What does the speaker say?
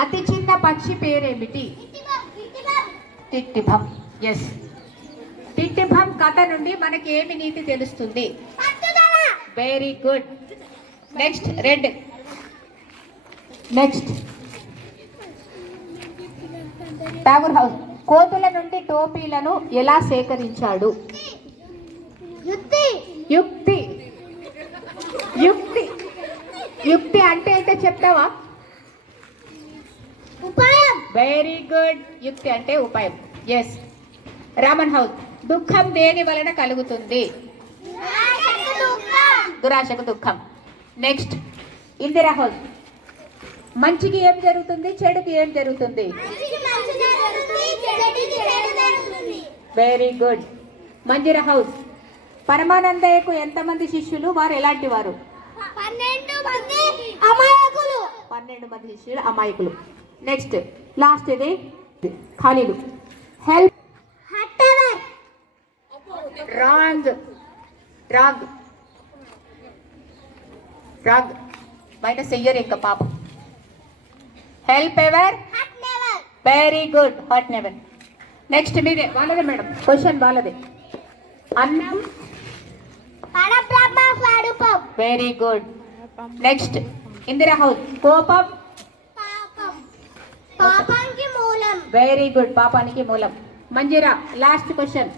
అతి చిన్న పక్షి పేరేమిటి? టిట్టిభం ఎస్ టిట్టిభం కథ నుండి మనకి ఏమి నీతి తెలుస్తుంది? Very good next read next Tagore house కోతుల నుండి టోపీలను ఎలా సేకరించాడు? యుక్తి. యుక్తి. యుక్తి. యుక్తి అంటే ఏంటో చెప్తావా? వెరీ గుడ్ యుక్తి అంటే ఉపాయం. ఎస్ రామన్ హౌస్ దుఃఖం దేని వలన కలుగుతుంది? దురాశకు దుఃఖం. నెక్స్ట్ ఇందిరా హౌస్ మంచికి ఏం జరుగుతుంది? చెడుకి ఏం జరుగుతుంది? వెరీ గుడ్ మంజిరా హౌస్ పరమానందయ్యకు ఎంతమంది శిష్యులు? వారు ఎలాంటి వారు? పన్నెండు మంది అమాయకులు. పన్నెండు మంది శిష్యులు అమాయకులు. నెక్స్ట్ లాస్ట్ ఇది ఖాళీలు. Help wrong. Wrong. Wrong. Minus చెయ్యరు ఇంకా పాపం. Help ever? Very good hot never next మీదే. వాళ్ళదే మేడం. క్వశ్చన్ వాళ్ళదే. అన్నం. Very good next Indira house. కోపం. పాపానికి మూలం. వెరీ గుడ్ పాపానికి మూలం. Manjeera last question